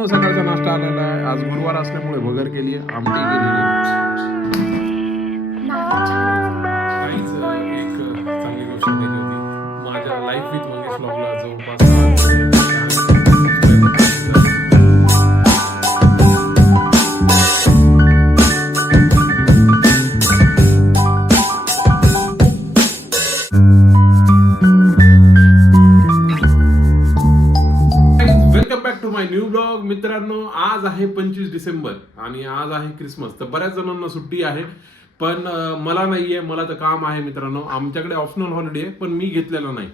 मित्रांनो, सकाळचा नाश्ता आलेला आहे. आज गुरुवार असल्यामुळे भगर केली आहे, आमटी केलेली आहे. काहीच एक चांगली गोष्ट केली होती. माझ्या लाईफ विथ मंगेश ब्लॉगला जवळपास welcome back to my new blog. मित्रांनो, आज आहे 25 डिसेंबर आणि आज आहे क्रिसमस. तर बऱ्याच जणांना सुट्टी आहे, पण मला नाहीये. मला तर काम आहे मित्रांनो. आमच्याकडे ऑप्शनल हॉलिडे आहे, पण मी घेतलेला नाही.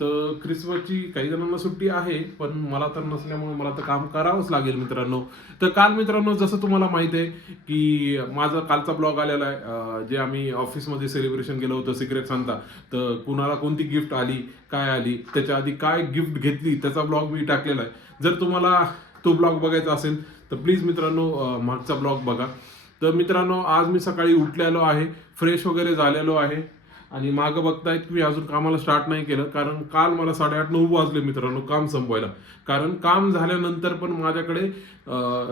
तर क्रिसमसची काही जणांना सुट्टी आहे, पण मला तर नसल्यामुळे मला तर काम करावंच लागेल मित्रांनो. तर काल मित्रांनो, जसं तुम्हाला माहिती आहे की माझा कालचा ब्लॉग आलेला आहे, जे आम्ही ऑफिसमध्ये सेलिब्रेशन केलं होतं सिक्रेट सांता. तर कुणाला कोणती गिफ्ट आली, काय आली, त्याच्या आधी काय गिफ्ट घेतली, त्याचा ब्लॉग मी टाकलेला आहे. जर तुम्हाला तो ब्लॉग बघायचा असेल तर प्लीज मित्रांनो मागचा ब्लॉग बघा. तर मित्रांनो, आज मी सकाळी उठलेलो आहे, फ्रेश वगैरे झालेलो आहे आणि मागं बघतायत की मी अजून कामाला स्टार्ट नाही केलं, कारण काल मला 8:30-9 वाजले मित्रांनो काम संपवायला. कारण काम झाल्यानंतर पण माझ्याकडे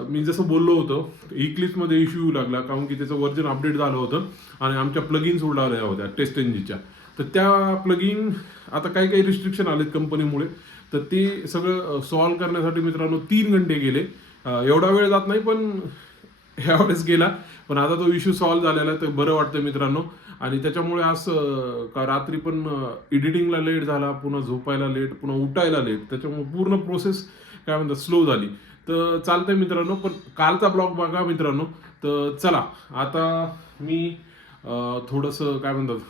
मी जसं बोललो होतो, इक्लिप्समध्ये इश्यू येऊ लागला, कारण की त्याचं व्हर्जन अपडेट झालं होतं आणि आमच्या प्लगिन्स उडाल्या होत्या टेस्ट इंजिनच्या. तर त्या प्लगिन आता काही काही रिस्ट्रिक्शन आलेत कंपनीमुळे, तर ते सगळं सॉल्व्ह करण्यासाठी मित्रांनो 3 घंटे गेले. एवढा वेळ जात नाही, पण ह्यावेळेस गेला. पण आता तो इश्यू सॉल्व्ह झालेला आहे, तर बरं वाटतं मित्रांनो. आणि त्याच्यामुळे आज का रात्री पण एडिटिंगला लेट झाला, पुन्हा झोपायला लेट, पुन्हा उठायला लेट, त्याच्यामुळे पूर्ण प्रोसेस काय म्हणतात स्लो झाली. तर चालतंय मित्रांनो, पण कालचा ब्लॉग बघा मित्रांनो. तर चला, आता मी थोडंसं काय म्हणतात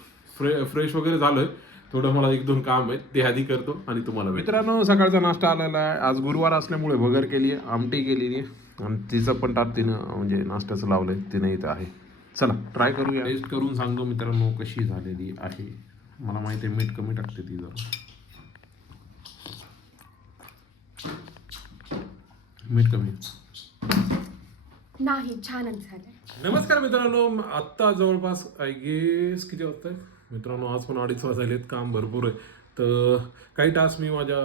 फ्रेश वगैरे झालोय. थोडं मला 1-2 काम आहेत, ते आधी करतो आणि तुम्हाला मित्रांनो सकाळचा नाश्ता आलेला आहे. आज गुरुवार असल्यामुळे भगर केली आहे, आमटी केलेली आहे आणि तिचं पण तिनं म्हणजे नाश्त्याचं लावलंय, तिनं इथं आहे. चला ट्राय करूया, टेस्ट करून सांगतो मित्रांनो कशी झालेली आहे. मला माहिती आहे मीठ कमी टाकते ती जरा, मीठ कमी नाही, छानच झालंय. नमस्कार मित्रांनो, आत्ता जवळपास आय गेस किती वाजता आहे मित्रांनो, आज पण 2:30 वाजलेत. काम भरपूर आहे. तर काही टास्क मी माझ्या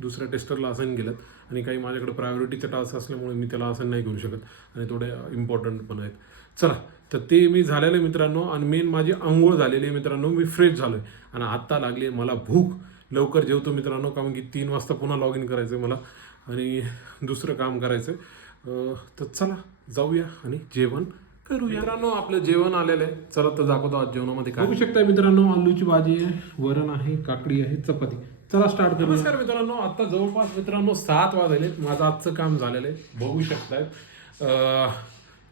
दुसऱ्या टेस्टरला असाईन केलं आणि काही माझ्याकडे प्रायोरिटीचे टास्क असल्यामुळे मी त्याला असाईन नाही करू शकत आणि थोडे इम्पॉर्टंट पण आहेत. चला, तर ते मी झालेलं आहे मित्रांनो. आणि मेन माझी आंघोळ झालेली आहे मित्रांनो, मी फ्रेश झालो आहे आणि आत्ता लागली आहे मला भूक. लवकर जेवतो मित्रांनो, कारण की 3 वाजता पुन्हा लॉग इन करायचं आहे मला आणि दुसरं काम करायचं आहे. तर चला जाऊया आणि जेवण करूया मित्रांनो. आपलं जेवण आलेलं आहे, चला तर दाखवतो आज जेवणामध्ये काय. बघू शकता मित्रांनो, आलूची भाजी आहे, वरण आहे, काकडी आहे, चपाती. चला स्टार्ट करू. नमस्कार मित्रांनो, आता जवळपास मित्रांनो 7 वाजले. माझं आजचं काम झालेलं आहे, बघू शकताय.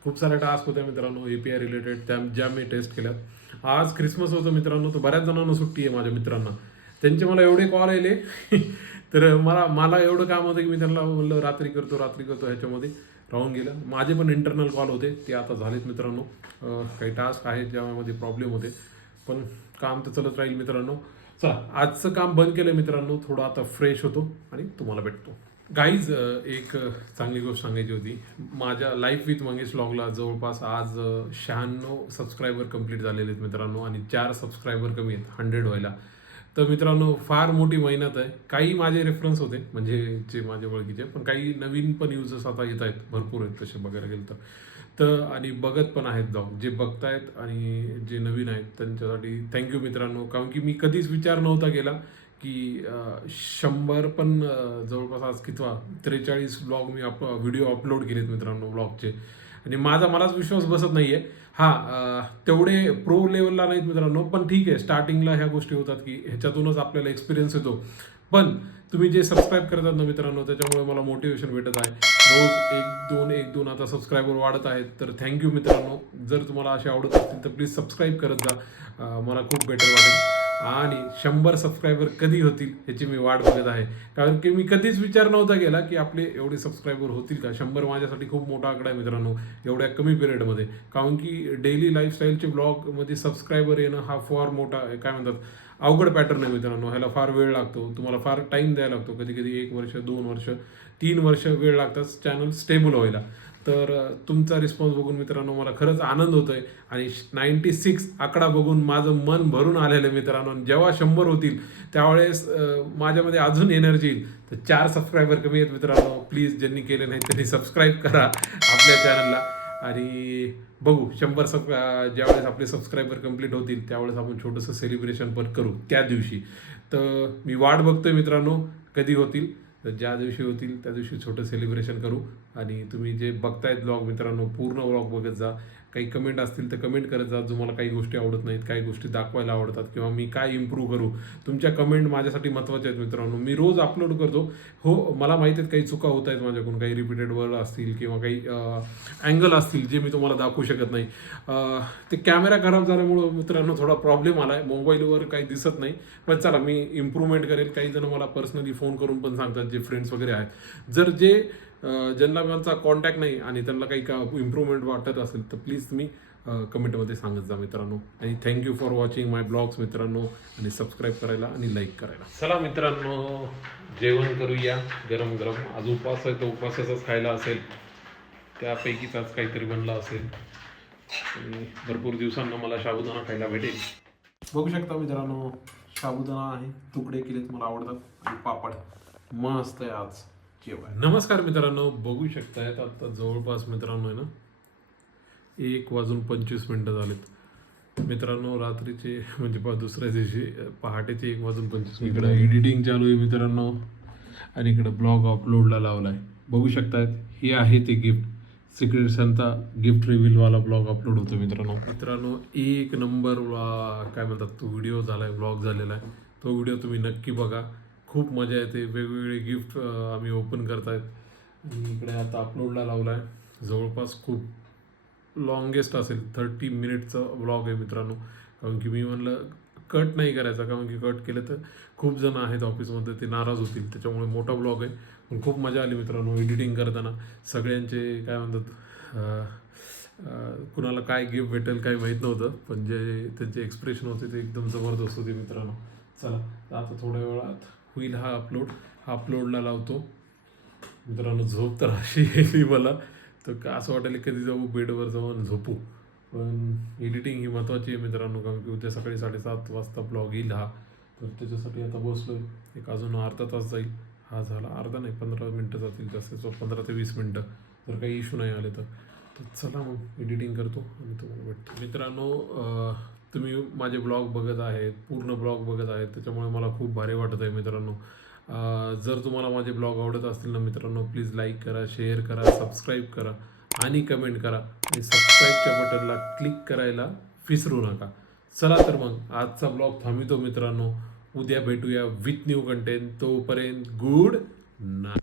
खूप सारे टास्क होते मित्रांनो API रिलेटेड, ज्या मी टेस्ट केल्यात. आज क्रिसमस होतं मित्रांनो, तर बऱ्याच जणांना सुट्टी आहे माझ्या मित्रांना. त्यांचे मला एवढे कॉल आले तर मला एवढं काम होतं की मी त्यांना म्हणलं रात्री करतो ह्याच्यामध्ये राहून गेलं. माझे पण इंटरनल कॉल होते, ते आता झालेत मित्रांनो. काही टास्क आहेत ज्यामध्ये प्रॉब्लेम होते, पण काम तर चलत राहील मित्रांनो. चला, आजचं काम बंद केलं मित्रांनो, थोडं आता फ्रेश होतो आणि तुम्हाला भेटतो. गाईज, एक चांगली गोष्ट सांगायची होती. माझ्या लाईफ विथ मंगेश ब्लॉगला जवळपास आज 96 सबस्क्रायबर कंप्लीट झालेले आहेत मित्रांनो आणि 4 सबस्क्रायबर कमी आहेत 100 व्हायला. तर मित्रांनो फार मोठी मेहनत आहे. काही माझे रेफरन्स होते म्हणजे जे माझे ओळखीचे, पण काही नवीन पण युजर्स आता येत आहेत, भरपूर आहेत तसे बघायला गेलं तर आणि बघत पण आहेत. जाऊ जे बघतायत आणि जे नवीन आहेत त्यांच्यासाठी थँक्यू मित्रांनो. कारण की मी कधीच विचार नव्हता केला की 100 पण जवळपास आज कितवा 43 ब्लॉग मी व्हिडिओ अपलोड केलेत मित्रांनो ब्लॉगचे. आणि मलाच विश्वास बसत नाहीये. तेवढे प्रो लेवलला नाहीत मित्रांनो, पण ठीक आहे. स्टार्टिंगला ह्या गोष्टी होतात की ह्याच्यातूनच आपल्याला एक्सपिरियन्स येतो. पण तुम्ही जे सबस्क्राईब करतात ना मित्रांनो, त्याच्यामुळे मला मोटिवेशन भेटत आहे. रोज 1-2 आता सबस्क्रायबर वाढत आहेत, तर थँक्यू मित्रांनो. जर तुम्हाला असे आवडत असतील तर प्लीज सबस्क्राईब करत जा, मला खूप बेटर वाटेल. आणि 100 सबस्क्रायबर कधी होतील ह्याची मी वाट बघत आहे, कारण की मी कधीच विचार नव्हता केला की आपले एवढे सबस्क्रायबर होतील का. 100 माझ्यासाठी खूप मोठा आकडा आहे मित्रांनो एवढ्या कमी पिरियडमध्ये. कारण की डेली लाईफस्टाईलचे ब्लॉगमध्ये सबस्क्रायबर येणं हा फार मोठा काय म्हणतात अवघड पॅटर्न आहे मित्रांनो. ह्याला फार वेळ लागतो, तुम्हाला फार टाईम द्यायला लागतो. कधी कधी 1 वर्ष, 2 वर्ष, 3 वर्ष वेळ लागतात चॅनल स्टेबल व्हायला. तर तुमचा रिस्पॉन्स बघून मित्रांनो मला खरंच आनंद होतोय आणि 96 आकडा बघून माझं मन भरून आलेलं आहे मित्रांनो. आणि जेव्हा 100 होतील त्यावेळेस माझ्यामध्ये अजून एनर्जी येईल. तर 4 सबस्क्रायबर कमी आहेत मित्रांनो. प्लीज ज्यांनी केले नाही त्यांनी सबस्क्राईब करा आपल्या चॅनलला आणि बघू 100 ज्यावेळेस आपले सबस्क्रायबर कंप्लीट होतील त्यावेळेस आपण छोटंसं सेलिब्रेशन पण करू त्या दिवशी. तर मी वाट बघतोय मित्रांनो कधी होतील. तर ज्या दिवशी होतील त्या दिवशी छोटं सेलिब्रेशन करू. आणि तुम्ही जे बघतायत ब्लॉग मित्रांनो पूर्ण ब्लॉग बघत जा. काही कमेंट असतील तर कमेंट करत जा. जो मला काही गोष्टी आवडत नाहीत, काही गोष्टी दाखवायला आवडतात किंवा मी काय इम्प्रूव्ह करू, तुमच्या कमेंट माझ्यासाठी महत्त्वाच्या आहेत मित्रांनो. मी रोज अपलोड करतो. हो मला माहिती आहेत काही चुका होत आहेत माझ्याकडून, काही रिपीटेड वर्ड असतील किंवा काही अँगल असतील जे मी तुम्हाला दाखवू शकत नाही. ते कॅमेरा खराब झाल्यामुळं मित्रांनो थोडा प्रॉब्लेम आला आहे. मोबाईलवर काही दिसत नाही. पण चला मी इम्प्रूव्हमेंट करेल. काही जण मला पर्सनली फोन करून पण सांगतात जे फ्रेंड्स वगैरे आहेत. जर ज्यांना माझा कॉन्टॅक्ट नाही आणि त्यांना काही इम्प्रूव्हमेंट वाटत असेल तर प्लीज तुम्ही कमेंटमध्ये सांगत जा मित्रांनो. आणि thank you for watching my blogs मित्रांनो. आणि सबस्क्राईब करायला आणि लाईक करायला. चला मित्रांनो जेवण करूया गरम गरम. आज उपवास आहे तर उपवासाचाच खायला असेल. त्यापैकीच आज काहीतरी बनलं असेल आणि भरपूर दिवसांना मला साबुदाणा खायला भेटेल. बघू शकता मित्रांनो साबुदाणा आहे, तुकडे केलेत मला आवडतात आणि पापड मस्त आहे आज जेवण. नमस्कार मित्रांनो बघू शकतायत आता जवळपास मित्रांनो आहे ना 1:25 झालेत मित्रांनो. रात्रीचे म्हणजे दुसऱ्या दिवशी पहाटेचे 1:25. इकडे एडिटिंग चालू आहे मित्रांनो आणि इकडे ब्लॉग अपलोडला लावलाय. बघू शकतायत हे आहे ते गिफ्ट सिक्रेट संता गिफ्ट रिव्हीलवाला ब्लॉग अपलोड होतो मित्रांनो. एक नंबर काय म्हणतात तो व्हिडिओ झालाय, ब्लॉग झालेला आहे. तो व्हिडिओ तुम्ही नक्की बघा. खूप मजा येते. वेगवेगळे गिफ्ट आम्ही ओपन करतायत आणि इकडे आता अपलोडला लावला आहे. जवळपास खूप लॉंगेस्ट असेल 30 मिनिटचा ब्लॉग आहे मित्रांनो. कारण की मी म्हणलं कट नाही करायचा, कारण की कट केलं तर खूप जण आहेत ऑफिसमध्ये ते नाराज होतील. त्याच्यामुळे मोठा ब्लॉग आहे. पण खूप मजा आली मित्रांनो एडिटिंग करताना. सगळ्यांचे काय म्हणतात कुणाला काय गिफ्ट भेटेल काही माहीत नव्हतं, पण जे त्यांचे एक्सप्रेशन होते ते एकदम जबरदस्त होते मित्रांनो. चला आता थोड्या वेळात होईल हा अपलोडला लावतो मित्रांनो. झोप तर अशी येईल मला तर असं वाटायला कधी जाऊ बेडवर जाऊ आणि झोपू. पण एडिटिंग ही महत्त्वाची आहे मित्रांनो, कारण की उद्या सकाळी 7:30 वाजता ब्लॉग येईल हा. तर त्याच्यासाठी आता बसलो आहे. एक अजून अर्धा तास जाईल. हा झाला अर्धा नाही 15 मिनटं जातील जास्त 15 ते 20 मिनटं जर काही इश्यू नाही आले तर. चला मग एडिटिंग करतो आणि तुम्हाला भेटतो मित्रांनो. तुम्ही माझे ब्लॉग बघत आहेत, पूर्ण ब्लॉग बघत आहेत, त्याच्यामुळे मला खूप भारी वाटत आहे मित्रांनो. जर तुम्हाला माझे ब्लॉग आवडत असतील ना मित्रांनो प्लीज लाईक करा, शेअर करा, सबस्क्राईब करा आणि कमेंट करा. आणि सबस्क्राईबच्या बटनला क्लिक करायला विसरू नका. चला तर मग आजचा ब्लॉग थांबवितो मित्रांनो. उद्या भेटूया विथ न्यू कंटेंट. तोपर्यंत गुड नाईट.